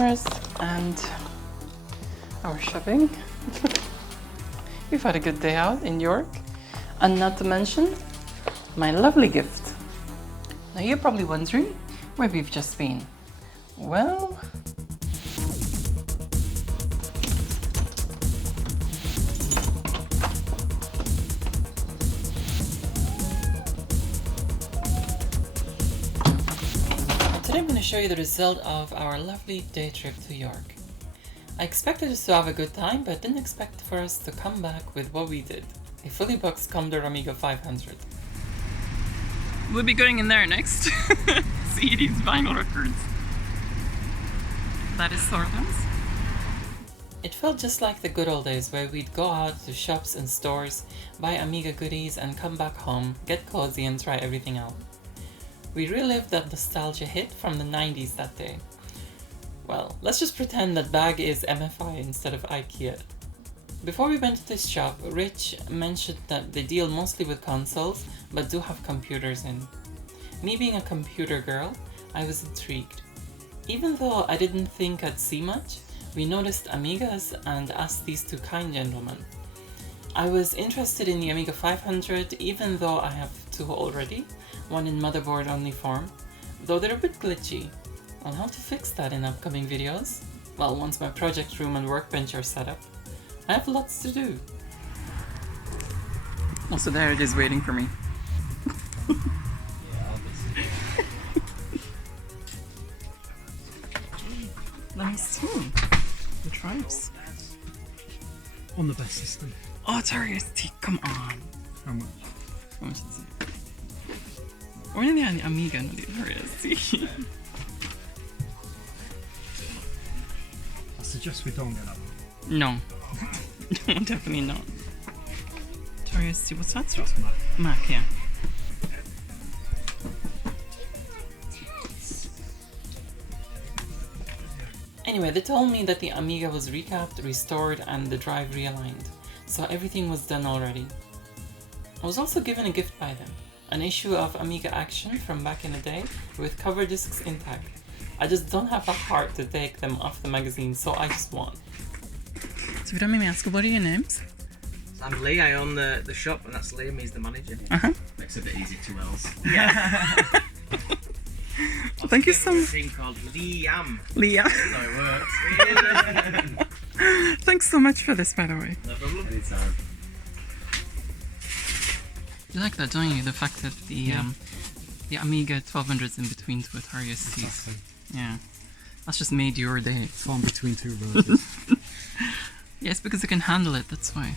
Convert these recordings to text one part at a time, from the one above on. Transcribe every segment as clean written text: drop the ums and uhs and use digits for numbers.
cameras and our shopping. We've had a good day out in York, and not to mention my lovely gift. Now you're probably wondering where we've just been. Well, today I'm going to show you the result of our lovely day trip to York. I expected us to have a good time, but didn't expect for us to come back with what we did. A fully boxed Commodore Amiga 500. We'll be going in there next. See these vinyl records. That is Thornton's. It felt just like the good old days where we'd go out to shops and stores, buy Amiga goodies and come back home, get cozy and try everything out. We relived that nostalgia hit from the 90s that day. Well, let's just pretend that bag is MFI instead of IKEA. Before we went to this shop, Rich mentioned that they deal mostly with consoles, but do have computers in. Me being a computer girl, I was intrigued. Even though I didn't think I'd see much, we noticed Amigas and asked these two kind gentlemen. I was interested in the Amiga 500 even though I have two already, one in motherboard only form, though they're a bit glitchy. On how to fix that in upcoming videos? Well, once my project room and workbench are set up. I have lots to do. Also there it is waiting for me. Nice too. The tribes. On the best system. Oh, it's RST, come on. How much? How much is it? Or the Amiga, not the RST. I suggest we don't get that one. No. No, definitely not. RST, what's that? That's Mac. Mac, yeah. Anyway, they told me that the Amiga was recapped, restored, and the drive realigned, so everything was done already. I was also given a gift by them, an issue of Amiga Action from back in the day with cover discs intact. I just don't have the heart to take them off the magazine, so I just won. So if you don't mind me asking, what are your names? I'm Lee, I own the shop, and that's Liam, he's the manager. Makes it a bit easy, 2 L's. Yeah. Thank you so much. A thing called Liam. Leah. No, it works. Thanks so much for this, by the way. No problem. Anytime. You like that, don't you? The fact that the Amiga 1200's in between two Atari STs. Yeah. That's just made your day. Form between two roses. Yes, because it can handle it, that's why.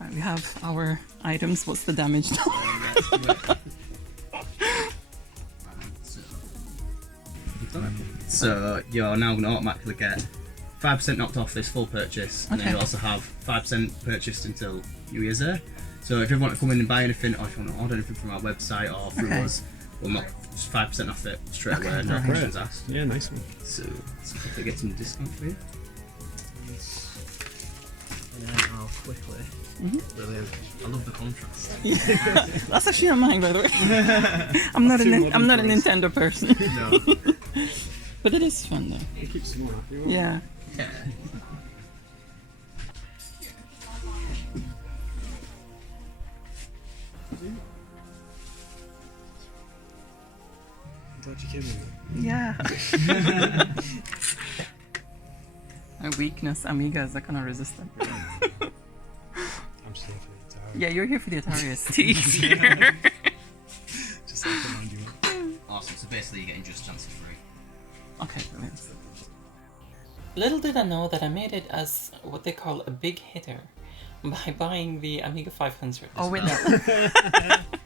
Right, we have our items. What's the damage now? So you're now going to automatically get 5% knocked off this full purchase, and then you also have 5% purchased until New Year's Day. So if you want to come in and buy anything, or if you want to order anything from our website or through us, we'll knock just 5% off it straight away, no questions asked. Yeah, nice one. So let's hopefully get some discount for you. And then I'll quickly. Brilliant. I love the contrast. That's actually not mine, by the way. I'm not a Nintendo person. No. But it is fun though. It keeps someone happy. Right? Yeah. Yeah. I'm glad you came in. Yeah. My weakness, Amigas, I cannot resist them. I'm still for the Atari. Yeah, you're here for the Atari STs here. Just like to remind you. Awesome. So basically, you're getting Just Dance for free. Okay, brilliant. Little did I know that I made it as what they call a big hitter by buying the Amiga 500. Oh, wait,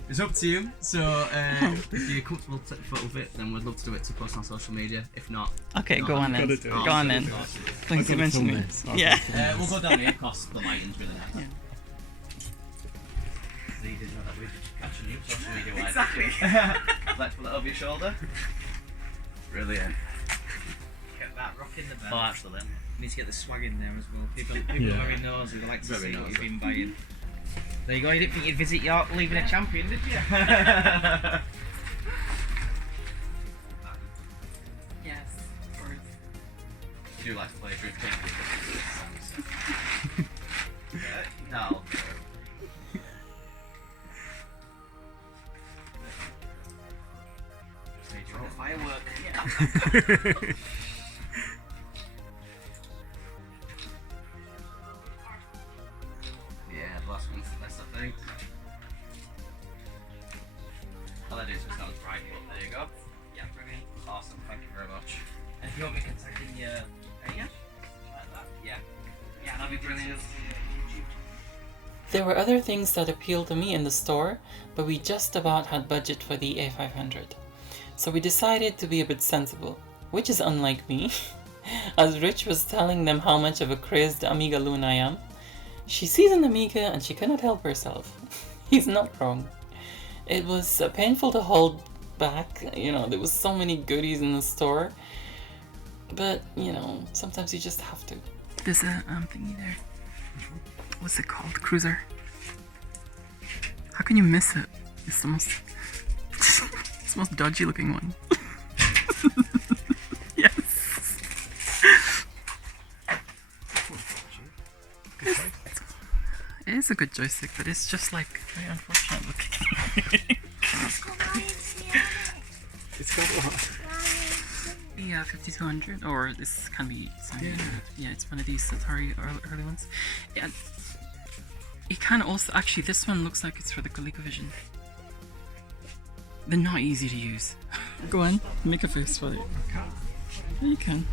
It's up to you. So if you're comfortable to take a photo of it, then we'd love to do it to post on social media. If not, Okay, go on then. gotta do it. Go on then. Awesome. Thanks for mentioning it. this. Yeah. We'll go down here because the lighting's really nice. Yeah. So you didn't know that we'd catch you social media wise. Exactly. Let's pull it over your shoulder. Brilliant. Get that rocking the bell. Oh, absolutely. You need to get the swag in there as well. People are very nosy, they like to Very see what nosy. you've been buying. There you go, you didn't think you'd visit York leaving a champion, did you? Yes, of course. I do like to play through things. No. Just need your Firework. Yeah, the last one's the best, I think. All that is just not right, but there you go. Yeah, brilliant. Awesome, thank you very much. And if you want me contacting you, there you go. Like that. Yeah. Yeah, that'd be brilliant. There were other things that appealed to me in the store, but we just about had budget for the A500. So we decided to be a bit sensible, which is unlike me. As Rich was telling them how much of a crazed Amiga loon I am, she sees an Amiga and she cannot help herself. He's not wrong. It was painful to hold back, you know, there was so many goodies in the store, but, you know, sometimes you just have to. There's a thingy there. What's it called? Cruiser. How can you miss it? It's the most it's the most dodgy looking one. Yes. It is a good joystick, but it's just like very unfortunate looking. It's got what? Yeah, 5200, or this can be 700. Yeah, it's one of these Atari early ones. Yeah, it can also, actually this one looks like it's for the ColecoVision. They're not easy to use. Go on, make a face for it. You can.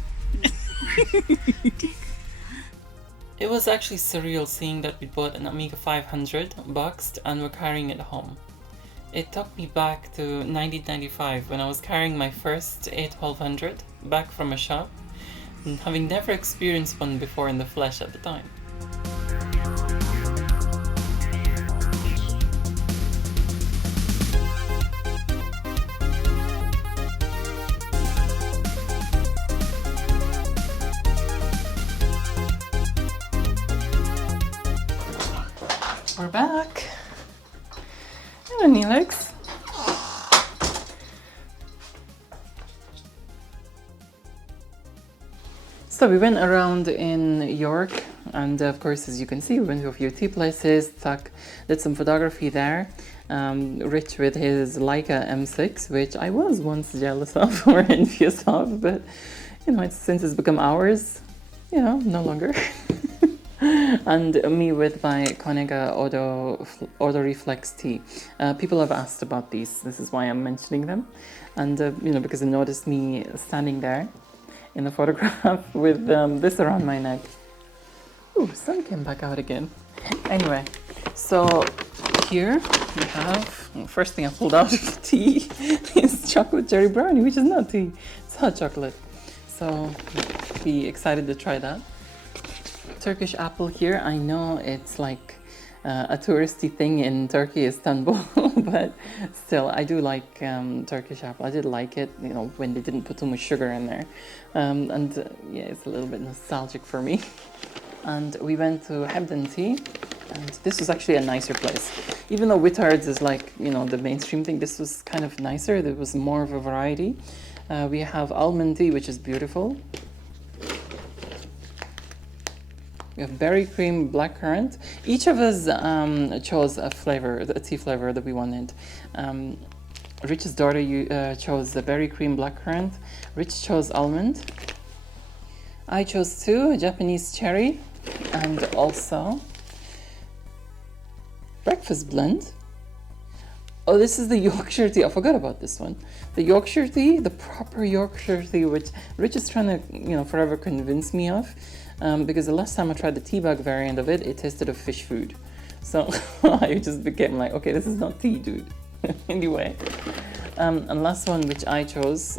It was actually surreal seeing that we bought an Amiga 500 boxed and we're carrying it home. It took me back to 1995 when I was carrying my first A1200 back from a shop, and having never experienced one before in the flesh at the time. We're back. Hello, Neelix. So we went around in York, and of course, as you can see, we went to a few tea places, did some photography there. Rich with his Leica M6, which I was once jealous of or envious of, but you know, since it's become ours, you know, no longer. And me with my Konega Auto Reflex T. People have asked about these. This is why I'm mentioning them, and you know, because they noticed me standing there in the photograph with this around my neck. Ooh, sun came back out again. Anyway, so here we have, well, first thing I pulled out of the tea is chocolate cherry brownie, which is not tea, it's hot chocolate. So be excited to try that. Turkish apple here. I know it's like a touristy thing in Turkey, Istanbul, but still, I do like Turkish apple. I did like it, you know, when they didn't put too much sugar in there. Yeah, it's a little bit nostalgic for me. And we went to Hebden Tea, and this was actually a nicer place. Even though Whittards is like, you know, the mainstream thing, this was kind of nicer. There was more of a variety. We have almond tea, which is beautiful. We have berry cream, blackcurrant. Each of us chose a flavor, a tea flavor that we wanted. Rich's daughter chose the berry cream, blackcurrant. Rich chose almond. I chose two, a Japanese cherry, and also breakfast blend. Oh, this is the Yorkshire tea. I forgot about this one. The Yorkshire tea, the proper Yorkshire tea, which Rich is trying to, you know, forever convince me of. Because the last time I tried the tea bag variant of it, it tasted of fish food. So I just became like, okay, this is not tea, dude. Anyway, and last one, which I chose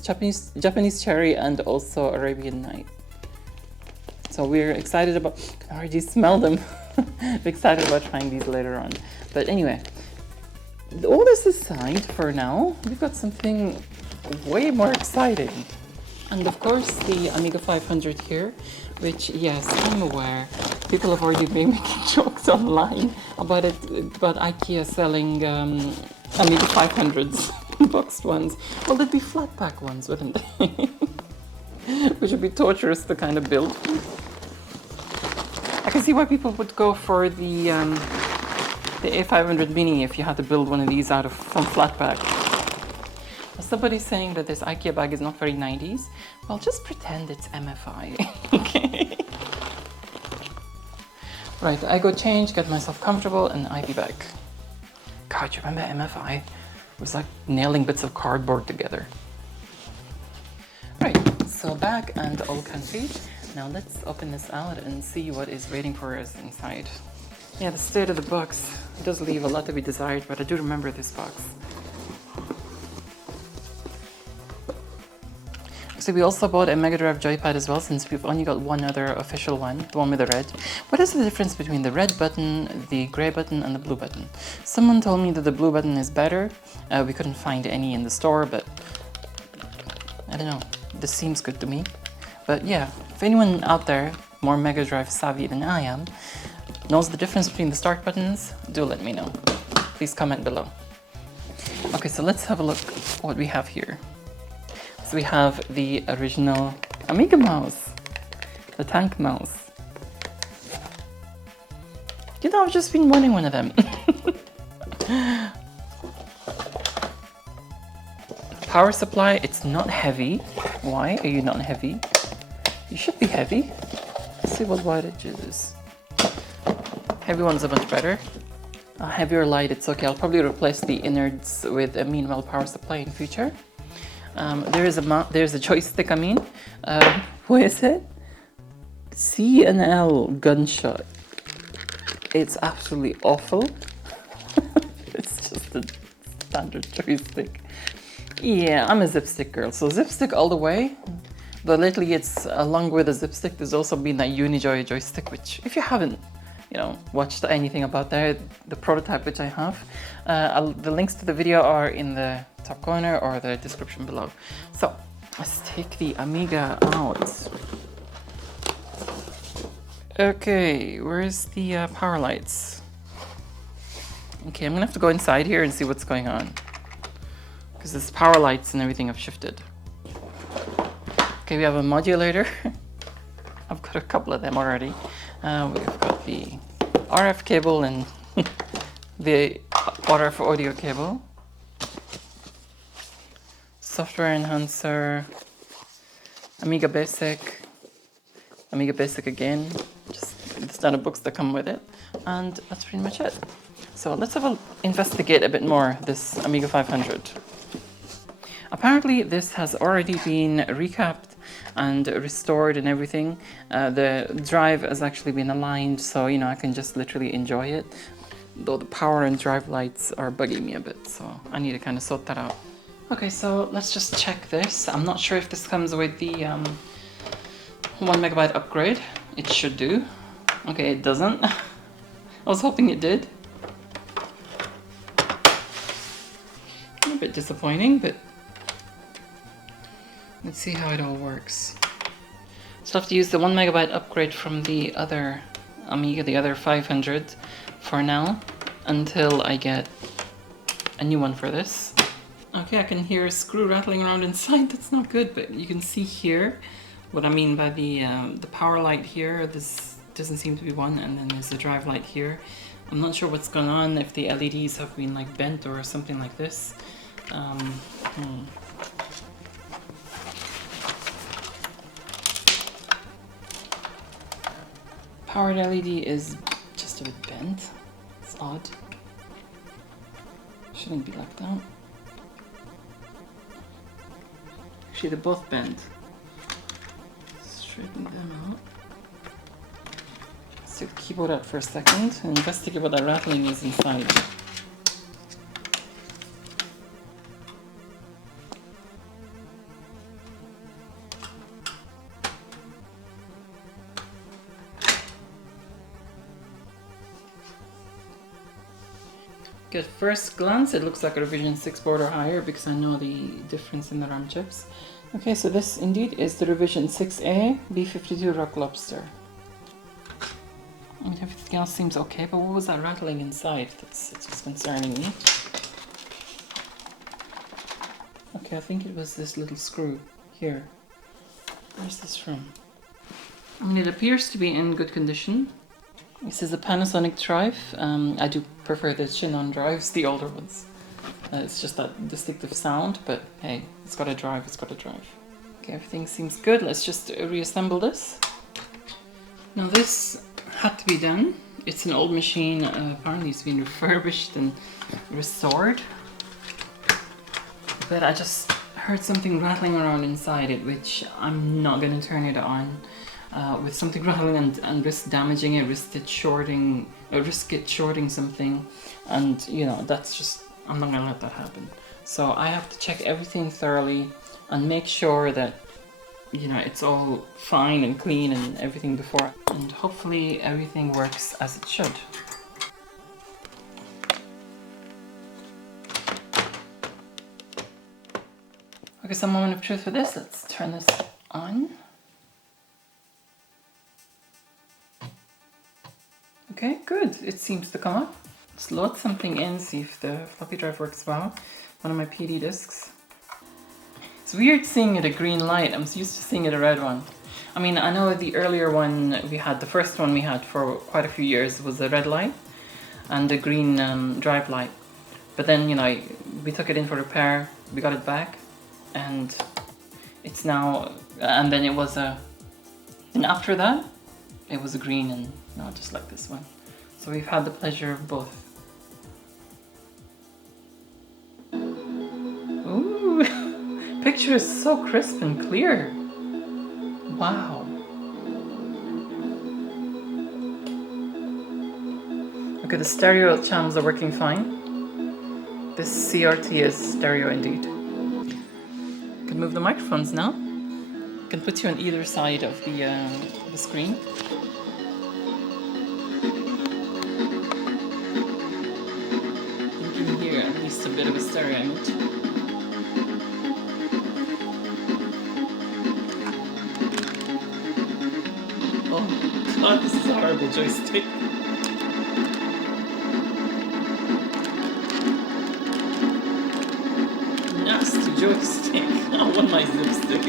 Japanese cherry and also Arabian Night. So we're excited about, I can already smell them. We're excited about trying these later on. But anyway, all this aside for now, we've got something way more exciting. And of course, the Amiga 500 here, which, yes, I'm aware, people have already been making jokes looked online about IKEA selling Amiga 500s, boxed ones. Well, they'd be flat pack ones, wouldn't they? Which would be torturous to kind of build. I can see why people would go for the A500 Mini if you had to build one of these out of some flat pack. Somebody's saying that this IKEA bag is not very 90s. Well, just pretend it's MFI. Okay. Right, I go change, get myself comfortable, and I'll be back. God, you remember MFI? It was like nailing bits of cardboard together. Right, so back and all comfy. Now let's open this out and see what is waiting for us inside. Yeah, the state of the box does leave a lot to be desired, but I do remember this box. So we also bought a Mega Drive joypad as well, since we've only got one other official one, the one with the red. What is the difference between the red button, the grey button, and the blue button? Someone told me that the blue button is better. We couldn't find any in the store, but I don't know. This seems good to me. But yeah, if anyone out there, more Mega Drive savvy than I am, knows the difference between the start buttons, do let me know. Please comment below. Okay, so let's have a look what we have here. So we have the original Amiga mouse, the tank mouse. You know, I've just been wanting one of them. Power supply, it's not heavy. Why are you not heavy? You should be heavy. Let's see what wattage it is. Heavy ones are much better. A heavier light, it's okay. I'll probably replace the innards with a Meanwhile power supply in future. There's a joystick, I mean. What is it? C&L gunshot. It's absolutely awful. It's just a standard joystick. Yeah, I'm a zipstick girl, so zipstick all the way. But lately it's, along with the zipstick, there's also been that Unijoy joystick, which if you haven't, you know, watched anything about that, the prototype which I have, the links to the video are in the top corner or the description below. So let's take the Amiga out. Okay, where's the power lights? Okay, I'm gonna have to go inside here and see what's going on, because this power lights and everything have shifted. Okay, we have a modulator. I've got a couple of them already. We've got the RF cable and the RF audio cable. Software enhancer, Amiga Basic again, just the standard books that come with it, and that's pretty much it. So let's investigate a bit more this Amiga 500. Apparently this has already been recapped and restored and everything. The drive has actually been aligned, so you know I can just literally enjoy it. Though the power and drive lights are bugging me a bit, so I need to kind of sort that out. Okay, so let's just check this. I'm not sure if this comes with the 1 megabyte upgrade. It should do. Okay, it doesn't. I was hoping it did. A bit disappointing, but let's see how it all works. So I have to use the 1 megabyte upgrade from the other Amiga, the other 500 for now, until I get a new one for this. Okay, I can hear a screw rattling around inside. That's not good, but you can see here what I mean by the power light here. This doesn't seem to be one, and then there's the drive light here. I'm not sure what's going on, if the LEDs have been like bent or something like this. Powered LED is just a bit bent. It's odd. Shouldn't be like that. Actually, they're both bent. Straighten them out. Let's take the keyboard out for a second and investigate what that rattling is inside. At first glance, it looks like a revision 6 board or higher, because I know the difference in the RAM chips. Okay, so this indeed is the revision 6A B52 Rock Lobster. We have Everything else seems okay, but what was that rattling inside? That's just concerning me. Okay, I think it was this little screw here. Where's this from? I mean, it appears to be in good condition. This is a Panasonic drive. I do prefer the Chinon drives, the older ones. It's just that distinctive sound, but hey, it's got a drive, it's got a drive. Okay, everything seems good. Let's just reassemble this. Now this had to be done. It's an old machine, apparently it's been refurbished and restored. But I just heard something rattling around inside it, which I'm not going to turn it on. With something rattling and risk damaging it, risk it shorting something, and you know, that's just, I'm not going to let that happen. So I have to check everything thoroughly and make sure that, you know, it's all fine and clean and everything before, and hopefully everything works as it should. Okay, so moment of truth for this. Let's turn this on. Okay, good. It seems to come up. Let's load something in, see if the floppy drive works well. One of my PD discs. It's weird seeing it a green light. I'm used to seeing it a red one. I mean, I know the earlier one we had, the first one we had for quite a few years was a red light and a green drive light. But then, you know, we took it in for repair, we got it back, and it's now, and then it was a, and after that, it was a green, and now just like this one. So we've had the pleasure of both. Ooh, picture is so crisp and clear. Wow. Okay, the stereo channels are working fine. This CRT is stereo indeed. Can move the microphones now. Can put you on either side of the screen. You can hear at least a bit of a stereo image. Oh god, this is a horrible joystick. Nasty joystick. I want my zipstick.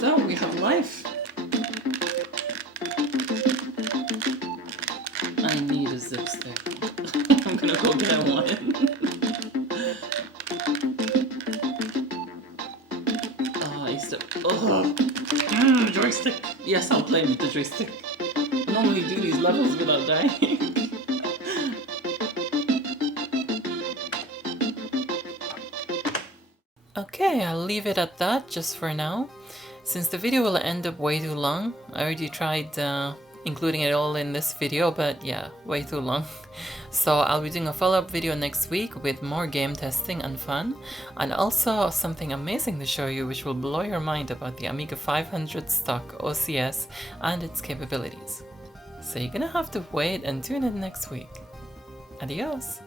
So we have life. I need a zip stick. I'm gonna go get one. Oh, I used to. Oh, joystick. Yes, I'll play with the joystick. I normally do these levels without dying. Okay, I'll leave it at that just for now. Since the video will end up way too long, I already tried including it all in this video, but yeah, way too long. So I'll be doing a follow-up video next week with more game testing and fun, and also something amazing to show you which will blow your mind about the Amiga 500 stock OCS and its capabilities. So you're gonna have to wait and tune in next week. Adios!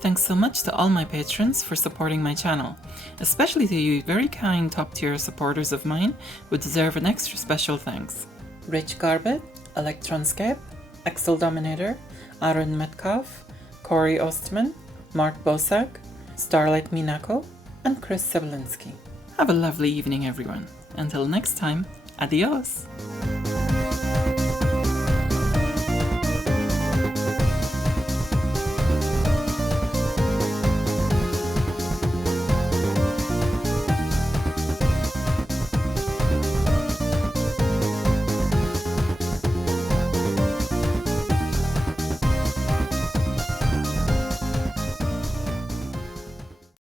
Thanks so much to all my patrons for supporting my channel, especially to you very kind top-tier supporters of mine who deserve an extra special thanks. Rich Garbett, Electronscape, Axel Dominator, Aaron Metcalf, Corey Ostman, Mark Bosak, Starlight Minako, and Chris Sebelinsky. Have a lovely evening everyone. Until next time, adios!